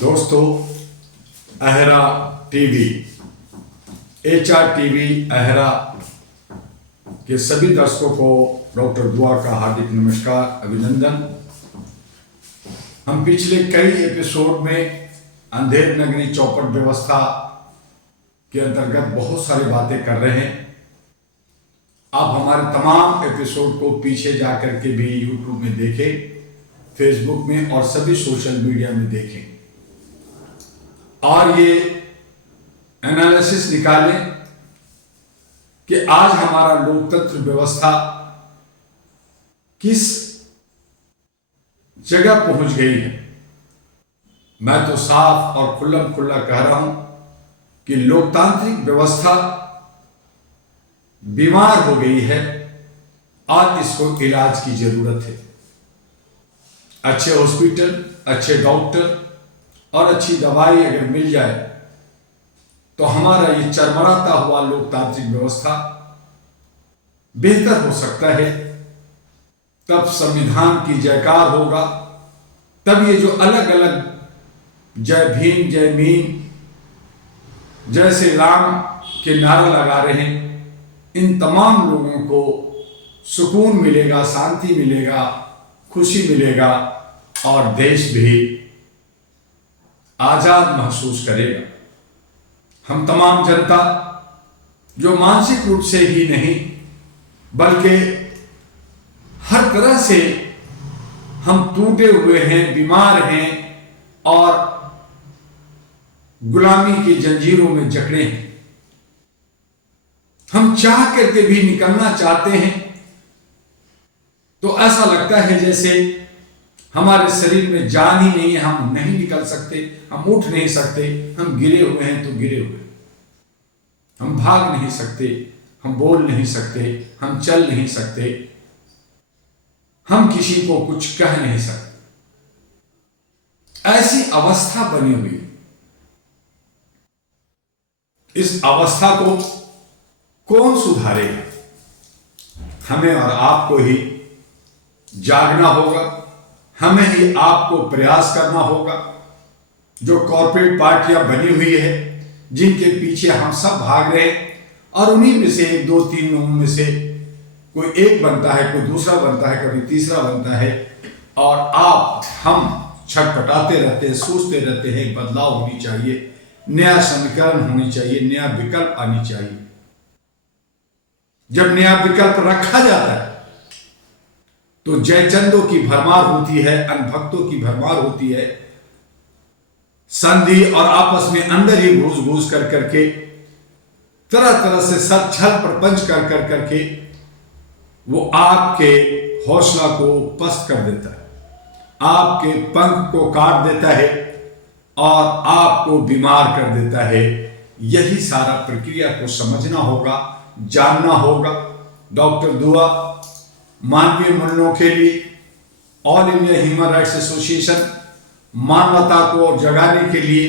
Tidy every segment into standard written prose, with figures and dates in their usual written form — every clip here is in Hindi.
दोस्तों, अहरा टीवी, HR टीवी अहरा के सभी दर्शकों को डॉक्टर दुआ का हार्दिक नमस्कार, अभिनंदन। हम पिछले कई एपिसोड में अंधेर नगरी चौपट व्यवस्था के अंतर्गत बहुत सारी बातें कर रहे हैं। आप हमारे तमाम एपिसोड को पीछे जाकर के भी YouTube में देखें, फेसबुक में और सभी सोशल मीडिया में देखें और ये एनालिसिस निकालें कि आज हमारा लोकतंत्र व्यवस्था किस जगह पहुंच गई है। मैं तो साफ और खुल्लम खुल्ला कह रहा हूं कि लोकतांत्रिक व्यवस्था बीमार हो गई है और इसको इलाज की जरूरत है। अच्छे हॉस्पिटल, अच्छे डॉक्टर और अच्छी दवाई अगर मिल जाए तो हमारा ये चरमराता हुआ लोकतांत्रिक व्यवस्था बेहतर हो सकता है। तब संविधान की जयकार होगा, तब ये जो अलग अलग जय भीम जय मीम जय श्री राम के नारा लगा रहे हैं, इन तमाम लोगों को सुकून मिलेगा, शांति मिलेगा, खुशी मिलेगा और देश भी आजाद महसूस करेगा। हम तमाम जनता जो मानसिक रूप से ही नहीं बल्कि हर तरह से हम टूटे हुए हैं, बीमार हैं और गुलामी की जंजीरों में जकड़े हैं। हम चाह करके भी निकलना चाहते हैं तो ऐसा लगता है जैसे हमारे शरीर में जान ही नहीं है, हम नहीं निकल सकते, हम उठ नहीं सकते, हम गिरे हुए हैं तो गिरे हुए, हम भाग नहीं सकते, हम बोल नहीं सकते, हम चल नहीं सकते, हम किसी को कुछ कह नहीं सकते। ऐसी अवस्था बनी हुई है। इस अवस्था को कौन सुधारेगा? हमें और आपको ही जागना होगा, हमें ही आपको प्रयास करना होगा। जो कॉर्पोरेट पार्टियां बनी हुई है, जिनके पीछे हम सब भाग रहे हैं और उन्हीं में से एक दो तीन लोगों में से कोई एक बनता है, कोई दूसरा बनता है, कभी तीसरा बनता है और हम छटपटाते रहते हैं, सोचते रहते हैं बदलाव होनी चाहिए, नया समीकरण होनी चाहिए, नया विकल्प आनी चाहिए। जब नया विकल्प रखा जाता है तो जयचंदों की भरमार होती है, अनभक्तों की भरमार होती है। संधि और आपस में अंदर ही घूस घूस कर करके तरह तरह से सब छल प्रपंच कर कर करके वो आपके हौसला को पस्त कर देता है, आपके पंख को काट देता है और आपको बीमार कर देता है। यही सारा प्रक्रिया को समझना होगा, जानना होगा। डॉक्टर दुआ मानवीय मूल्यों के लिए all India human rights association मानवता को जगाने के लिए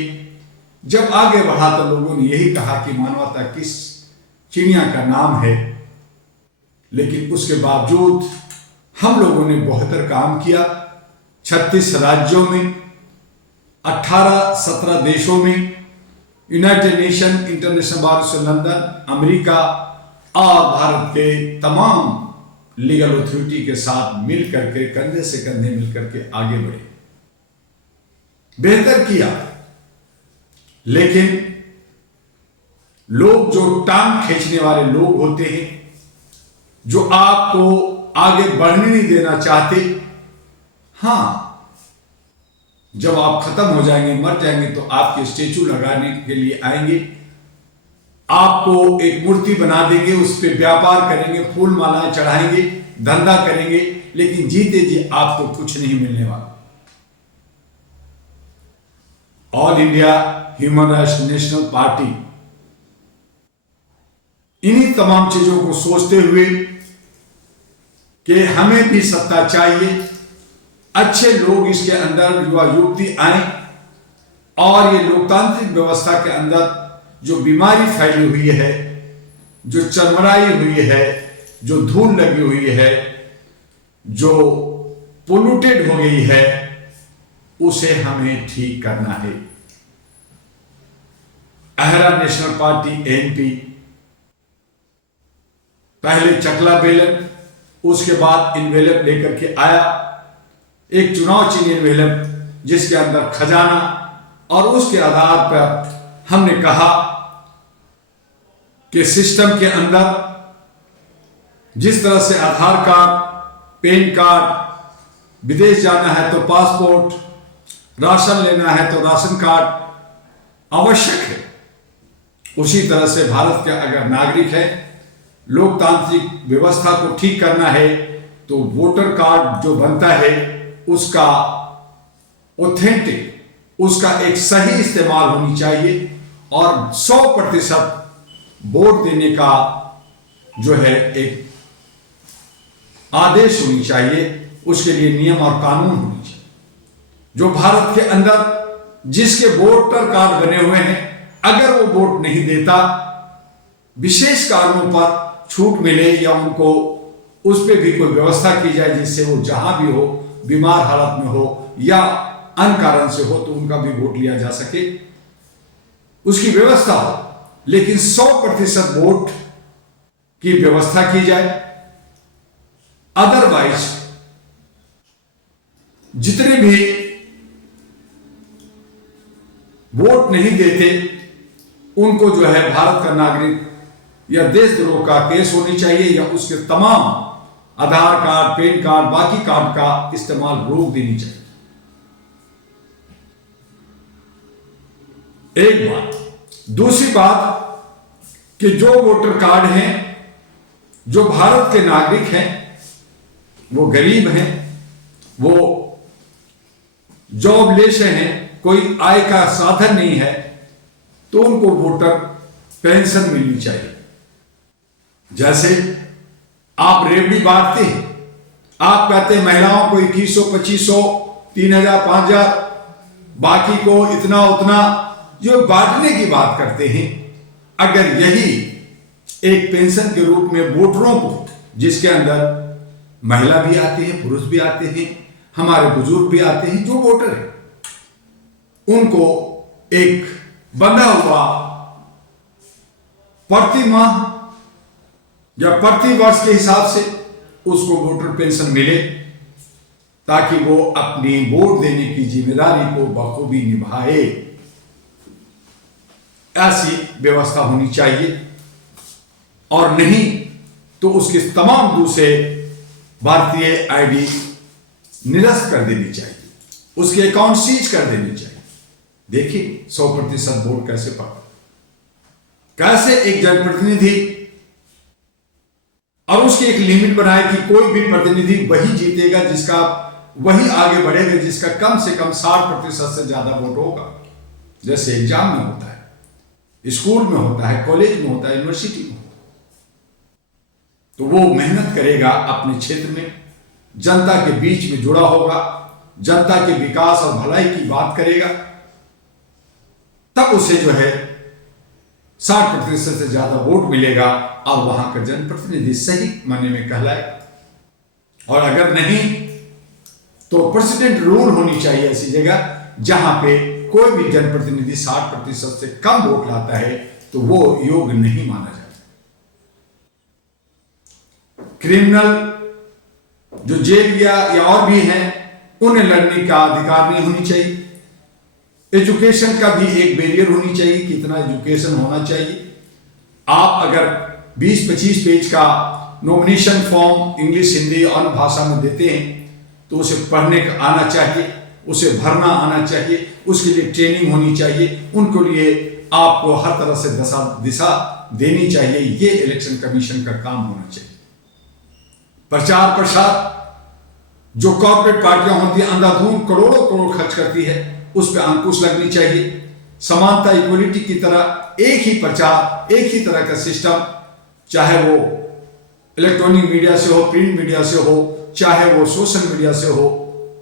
जब आगे बढ़ा तो लोगों ने यही कहा कि मानवता किस चिड़िया का नाम है, लेकिन उसके बावजूद हम लोगों ने बेहतर काम किया। 36 राज्यों में, 18-17 देशों में, United nation, international bar association London, America और भारत के तमाम लीगल अथॉरिटी के साथ मिल करके, कंधे से कंधे मिल करके आगे बढ़े, बेहतर किया। लेकिन लोग जो टांग खींचने वाले लोग होते हैं, जो आपको आगे बढ़ने नहीं देना चाहते, हां, जब आप खत्म हो जाएंगे, मर जाएंगे तो आपके स्टेचू लगाने के लिए आएंगे, आपको एक मूर्ति बना देंगे, उस पर व्यापार करेंगे, फूल मालाएं चढ़ाएंगे, धंधा करेंगे, लेकिन जीते जी आपको कुछ नहीं मिलने वाला। All India human rights national party इन्हीं तमाम चीजों को सोचते हुए कि हमें भी सत्ता चाहिए, अच्छे लोग इसके अंदर, युवा युवती आए और ये लोकतांत्रिक व्यवस्था के अंदर जो बीमारी फैली हुई है, जो चरमराई हुई है, जो धूल लगी हुई है, जो पोल्यूटेड हो गई है, उसे हमें ठीक करना है। अहरा नेशनल पार्टी एनपी पहले चकला बेलन, उसके बाद इन्वेलप लेकर के आया, एक चुनाव चिन्ह इन्वेलप जिसके अंदर खजाना, और उसके आधार पर हमने कहा कि सिस्टम के अंदर जिस तरह से आधार कार्ड, पैन कार्ड, विदेश जाना है तो पासपोर्ट, राशन लेना है तो राशन कार्ड आवश्यक है, उसी तरह से भारत के अगर नागरिक है, लोकतांत्रिक व्यवस्था को ठीक करना है तो वोटर कार्ड जो बनता है उसका ऑथेंटिक, उसका एक सही इस्तेमाल होनी चाहिए, और 100% वोट देने का जो है एक आदेश होनी चाहिए, उसके लिए नियम और कानून होनी चाहिए। जो भारत के अंदर जिसके वोटर कार्ड बने हुए हैं, अगर वो वोट नहीं देता, विशेष कारणों पर छूट मिले या उनको उस पर भी कोई व्यवस्था की जाए जिससे वो जहां भी हो, बीमार हालत में हो या अन्य कारण से हो, तो उनका भी वोट लिया जा सके, उसकी व्यवस्था हो, लेकिन 100% वोट की व्यवस्था की जाए। अदरवाइज जितने भी वोट नहीं देते उनको जो है भारत का नागरिक या देशद्रोह का केस होनी चाहिए, या उसके तमाम आधार कार्ड, पैन कार्ड, बाकी कार्ड का इस्तेमाल रोक देनी चाहिए। एक बात। दूसरी बात कि जो वोटर कार्ड हैं, जो भारत के नागरिक हैं, वो गरीब हैं, वो जॉबलेस हैं, कोई आय का साधन नहीं है, तो उनको वोटर पेंशन मिलनी चाहिए। जैसे आप रेवड़ी बांटते हैं, आप कहते हैं महिलाओं को 2100, 2500, 3000, 5000, बाकी को इतना उतना, जो बांटने की बात करते हैं, अगर यही एक पेंशन के रूप में वोटरों को, जिसके अंदर महिला भी आते हैं, पुरुष भी आते हैं, हमारे बुजुर्ग भी आते हैं, जो वोटर है, उनको एक बंधा हुआ प्रति माह या प्रति वर्ष के हिसाब से उसको वोटर पेंशन मिले, ताकि वो अपनी वोट देने की जिम्मेदारी को बखूबी निभाए। ऐसी व्यवस्था होनी चाहिए, और नहीं तो उसके तमाम दूसरे भारतीय आईडी निरस्त कर देनी चाहिए, उसके अकाउंट सीज कर देनी चाहिए। देखिए 100% वोट कैसे पकड़, कैसे एक जनप्रतिनिधि, और उसकी एक लिमिट बनाए कि कोई भी प्रतिनिधि वही जीतेगा जिसका, वही आगे बढ़ेगा जिसका कम से कम 60% से ज्यादा वोट होगा। जैसे एग्जाम में होता है, स्कूल में होता है, कॉलेज में होता है, यूनिवर्सिटी में होता है, तो वो मेहनत करेगा अपने क्षेत्र में, जनता के बीच में जुड़ा होगा, जनता के विकास और भलाई की बात करेगा, तब उसे जो है 60% से ज्यादा वोट मिलेगा और वहां का जनप्रतिनिधि सही मायने में कहलाएगा। और अगर नहीं तो प्रेसिडेंट रूल होनी चाहिए ऐसी जगह जहां पे कोई भी जनप्रतिनिधि 60% से कम वोट लाता है तो वो योग्य नहीं माना जाता। क्रिमिनल जो जेल गया या और भी हैं, उन्हें लड़ने का अधिकार नहीं होनी चाहिए। एजुकेशन का भी एक बैरियर होनी चाहिए, कितना एजुकेशन होना चाहिए। आप अगर 20-25 पेज का नॉमिनेशन फॉर्म इंग्लिश, हिंदी और भाषा में देते हैं तो उसे पढ़ने का आना चाहिए, उसे भरना आना चाहिए, उसके लिए ट्रेनिंग होनी चाहिए, उनको लिए आपको हर तरह से दिशा देनी चाहिए। ये इलेक्शन कमीशन का काम होना चाहिए। प्रचार प्रसार जो कॉर्पोरेट पार्टियां होती हैं, अंधाधुंध करोड़ों करोड़ खर्च करती है, उस पर अंकुश लगनी चाहिए। समानता, इक्वलिटी की तरह एक ही प्रचार, एक ही तरह का सिस्टम, चाहे वो इलेक्ट्रॉनिक मीडिया से हो, प्रिंट मीडिया से हो, चाहे वो सोशल मीडिया से हो,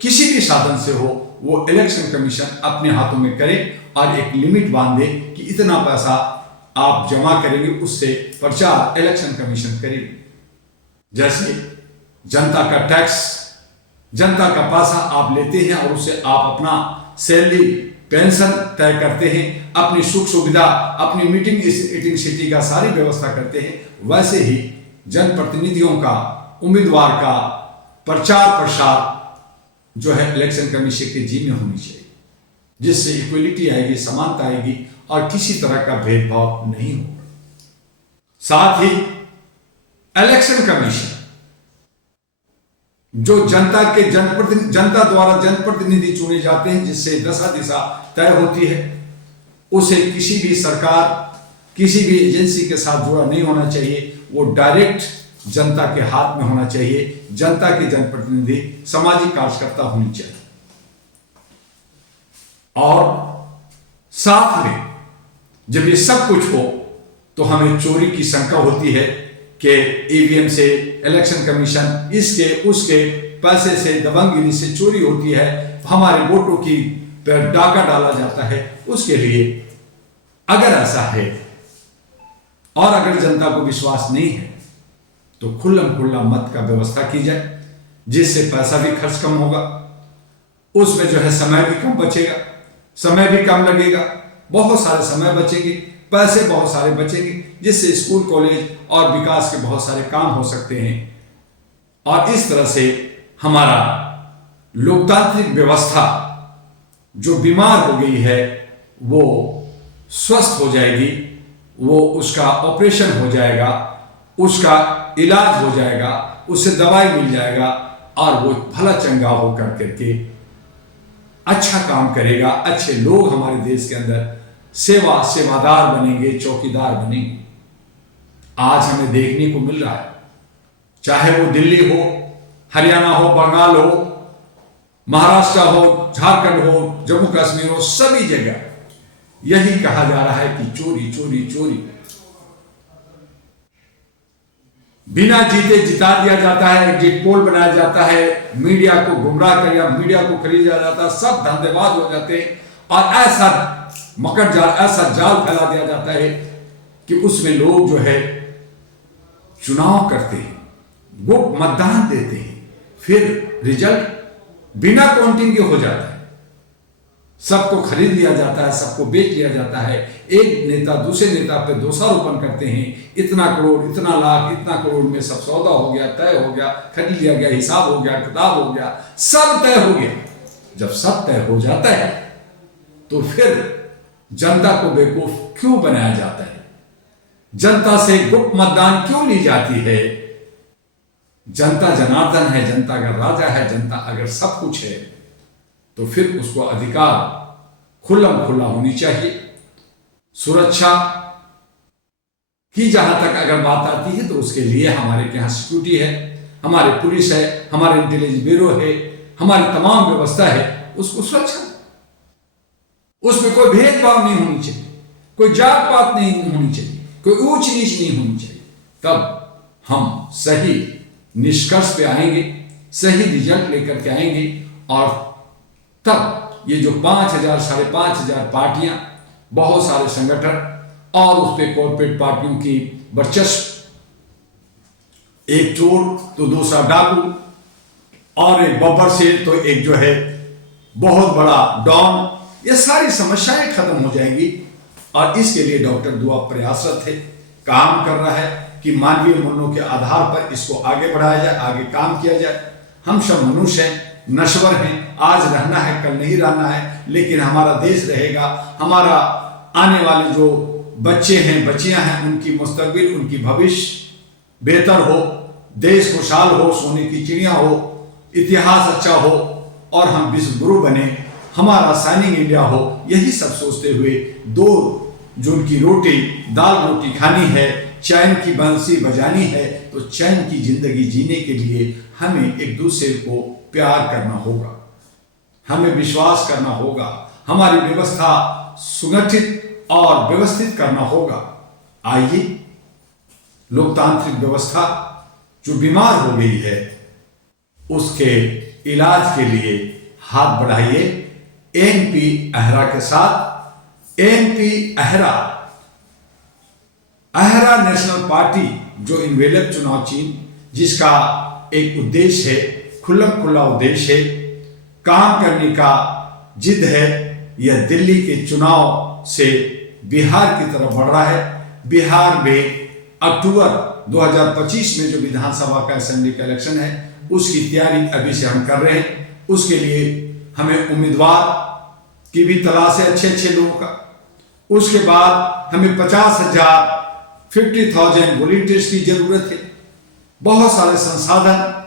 किसी भी साधन से हो, वो इलेक्शन कमीशन अपने हाथों में करे और एक लिमिट बांध दे कि इतना पैसा आप जमा करेंगे, उससे प्रचार इलेक्शन कमीशन करेगी। जैसे जनता का टैक्स जनता का पैसा आप लेते हैं और उससे आप अपना सैलरी पेंशन तय करते हैं, अपनी सुख सुविधा, अपनी मीटिंग ईटिंग सिटी का सारी व्यवस्था करते हैं। वैसे ही जनप्रतिनिधियों का, उम्मीदवार का प्रचार प्रसार जो है इलेक्शन कमीशन के जी में होनी चाहिए, जिससे इक्वलिटी आएगी, समानता आएगी और किसी तरह का भेदभाव नहीं होगा। साथ ही इलेक्शन कमीशन जो जनता द्वारा जनप्रतिनिधि चुने जाते हैं, जिससे दशा दिशा तय होती है, उसे किसी भी सरकार, किसी भी एजेंसी के साथ जुड़ा नहीं होना चाहिए। वो डायरेक्ट जनता के हाथ में होना चाहिए। जनता के जनप्रतिनिधि सामाजिक कार्यकर्ता होनी चाहिए। और साथ में जब ये सब कुछ हो तो हमें चोरी की शंका होती है कि ईवीएम से, इलेक्शन कमीशन इसके उसके पैसे से, दबंगगिरी से चोरी होती है, हमारे वोटों की पर डाका डाला जाता है। उसके लिए अगर ऐसा है और अगर जनता को विश्वास नहीं है तो खुल्लम खुल्ला मत का व्यवस्था की जाए, जिससे पैसा भी खर्च कम होगा, उसमें जो है समय भी कम बचेगा, समय भी कम लगेगा, बहुत सारे समय बचेंगे, पैसे बहुत सारे बचेंगे, जिससे स्कूल कॉलेज और विकास के बहुत सारे काम हो सकते हैं। और इस तरह से हमारा लोकतांत्रिक व्यवस्था जो बीमार हो गई है वो स्वस्थ हो जाएगी, वो उसका ऑपरेशन हो जाएगा, उसका इलाज हो जाएगा, उससे दवाई मिल जाएगा और वो भला चंगा हो करके अच्छा काम करेगा। अच्छे लोग हमारे देश के अंदर सेवादार बनेंगे, चौकीदार बनेंगे। आज हमें देखने को मिल रहा है, चाहे वो दिल्ली हो, हरियाणा हो, बंगाल हो, महाराष्ट्र हो, झारखंड हो, जम्मू कश्मीर हो, सभी जगह यही कहा जा रहा है कि चोरी चोरी चोरी। बिना जीते जिता दिया जाता है, एग्जिट पोल बनाया जाता है, मीडिया को गुमराह कर या मीडिया को खरीदा जाता है, सब धंधेबाज हो जाते हैं और ऐसा मकर जाल, ऐसा जाल फैला दिया जाता है कि उसमें लोग जो है चुनाव करते हैं, गुप्त मतदान देते हैं, फिर रिजल्ट बिना काउंटिंग के हो जाता है, सबको खरीद लिया जाता है, सबको बेच लिया जाता है। एक नेता दूसरे नेता पे दोषारोपण करते हैं, इतना करोड़, इतना लाख, इतना करोड़ में सब सौदा हो गया, तय हो गया, खरीद लिया गया, हिसाब हो गया, किताब हो गया, सब तय हो गया। जब सब तय हो जाता है तो फिर जनता को बेवकूफ क्यों बनाया जाता है? जनता से गुप्त मतदान क्यों ली जाती है? जनता जनार्दन है, जनता अगर राजा है, जनता अगर सब कुछ है तो फिर उसको अधिकार खुल्लम खुल्ला होनी चाहिए। सुरक्षा की जहां तक अगर बात आती है तो उसके लिए हमारे यहाँ सिक्योरिटी है, हमारे पुलिस है, हमारे इंटेलिजेंस ब्यूरो है, हमारी तमाम व्यवस्था है, उसको सुरक्षा, उसमें कोई भेदभाव नहीं होनी चाहिए, कोई जात पात नहीं होनी चाहिए, कोई ऊंच नीच नहीं होनी चाहिए। तब हम सही निष्कर्ष पे आएंगे, सही रिजल्ट लेकर के आएंगे और तब ये जो 5,000 साढ़े 5,000 पार्टियां, बहुत सारे संगठन और उस पे कॉर्पोरेट पार्टियों की वर्चस्व, एक चोर तो दूसरा डाकू और एक बब्बर शेर तो एक जो है बहुत बड़ा डॉन, ये सारी समस्याएं खत्म हो जाएंगी। और इसके लिए डॉक्टर दुआ प्रयासरत है, काम कर रहा है कि मानवीय मूल्यों के आधार पर इसको आगे बढ़ाया जाए, आगे काम किया जाए। हम सब मनुष्य हैं, नश्वर हैं, आज रहना है, कल नहीं रहना है, लेकिन हमारा देश रहेगा। हमारा आने वाले जो बच्चे हैं, बच्चियां हैं, उनकी मुस्तकबिल, उनकी भविष्य बेहतर हो, देश खुशहाल हो, सोने की चिड़िया हो, इतिहास अच्छा हो और हम विश्व गुरु बने, हमारा शाइनिंग इंडिया हो। यही सब सोचते हुए दो जो उनकी रोटी, दाल रोटी खानी है, चैन की बंसी बजानी है, तो चैन की जिंदगी जीने के लिए हमें एक दूसरे को प्यार करना होगा, हमें विश्वास करना होगा, हमारी व्यवस्था सुगठित और व्यवस्थित करना होगा। आइए लोकतांत्रिक व्यवस्था जो बीमार हो गई है उसके इलाज के लिए हाथ बढ़ाइए एनपी अहरा के साथ। एनपी अहरा नेशनल पार्टी जो इनवेलप चुनाव चिन्ह, जिसका एक उद्देश्य है खुल्लम खुल्ला उद्देश्य है, काम करने का जिद है। यह दिल्ली के चुनाव से बिहार की तरफ बढ़ रहा है। बिहार में अक्टूबर 2025 में जो विधानसभा का असेंबली का इलेक्शन है, उसकी तैयारी अभी से हम कर रहे हैं। उसके लिए हमें उम्मीदवार की भी तलाश है, अच्छे अच्छे लोगों का। उसके बाद हमें 50,000 वॉलंटियर्स की जरूरत है। बहुत सारे संसाधन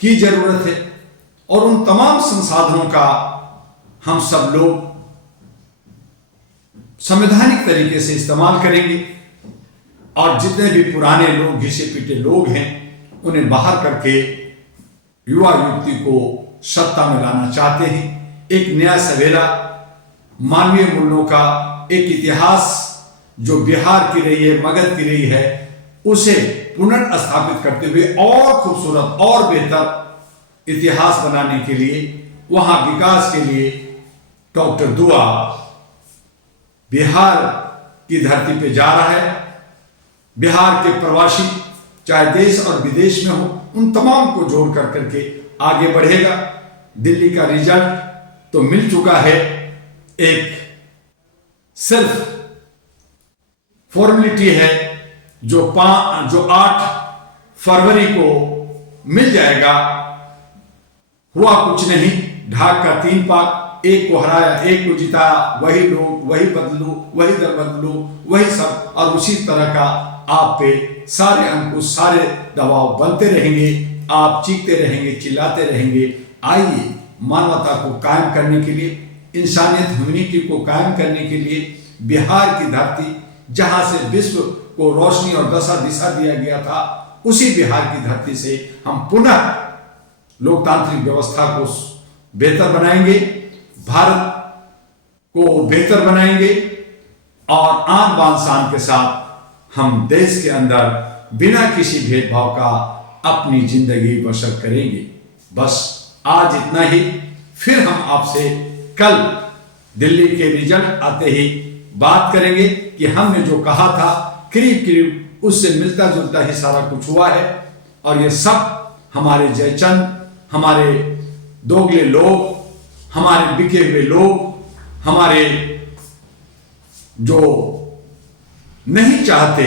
की जरूरत है और उन तमाम संसाधनों का हम सब लोग संवैधानिक तरीके से इस्तेमाल करेंगे और जितने भी पुराने लोग, घिसे पीटे लोग हैं, उन्हें बाहर करके युवा युवती को सत्ता में लाना चाहते हैं। एक नया सवेरा, मानवीय मूल्यों का एक इतिहास जो बिहार की रही है, मगध की रही है, उसे पुनर्स्थापित करते हुए और खूबसूरत और बेहतर इतिहास बनाने के लिए, वहां विकास के लिए डॉक्टर दुआ बिहार की धरती पे जा रहा है। बिहार के प्रवासी चाहे देश और विदेश में हो, उन तमाम को जोड़ कर करके आगे बढ़ेगा। दिल्ली का रिजल्ट तो मिल चुका है, एक सिर्फ फॉर्मेलिटी है जो 8 फरवरी को मिल जाएगा। हुआ कुछ नहीं, ढाक का 3 पाक, एक को हराया, एक को जिताया, वही लोग, वही बदलू, वही दल बदलू, वही सब, और उसी तरह का आप पे सारे अंकुश, सारे दबाव बनते रहेंगे। आप चीखते रहेंगे, चिल्लाते रहेंगे। आइए मानवता को कायम करने के लिए, इंसानियत, ह्यूमैनिटी को कायम करने के लिए बिहार की धरती, जहां से विश्व को रोशनी और दशा दिशा दिया गया था, उसी बिहार की धरती से हम पुनः लोकतांत्रिक व्यवस्था को बेहतर बनाएंगे, भारत को बेहतर बनाएंगे और आन बान शान के साथ हम देश के अंदर बिना किसी भेदभाव का अपनी जिंदगी बसर करेंगे। बस आज इतना ही। फिर हम आपसे कल दिल्ली के रिजल्ट आते ही बात करेंगे कि हमने जो कहा था करीब करीब उससे मिलता जुलता ही सारा कुछ हुआ है। और ये सब हमारे जयचंद, हमारे दोगले लोग, हमारे बिके हुए लोग, हमारे जो नहीं चाहते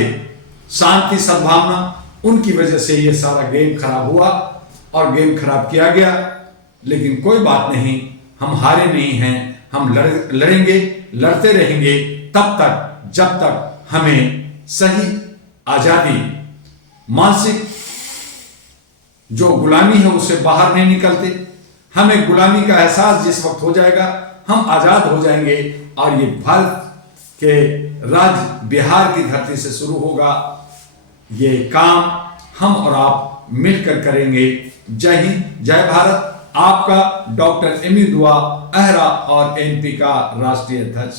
शांति सद्भावना, उनकी वजह से ये सारा गेम खराब हुआ और गेम खराब किया गया। लेकिन कोई बात नहीं, हम हारे नहीं हैं, हम लड़ेंगे, लड़ते रहेंगे तब तक जब तक हमें सही आजादी, मानसिक जो गुलामी है उससे बाहर नहीं निकलते। हमें गुलामी का एहसास जिस वक्त हो जाएगा, हम आजाद हो जाएंगे और ये भारत के राज्य बिहार की धरती से शुरू होगा। ये काम हम और आप मिलकर करेंगे। जय हिंद, जय भारत। आपका डॉक्टर एमी दुआ, अहरा और एनपी का राष्ट्रीय अध्यक्ष।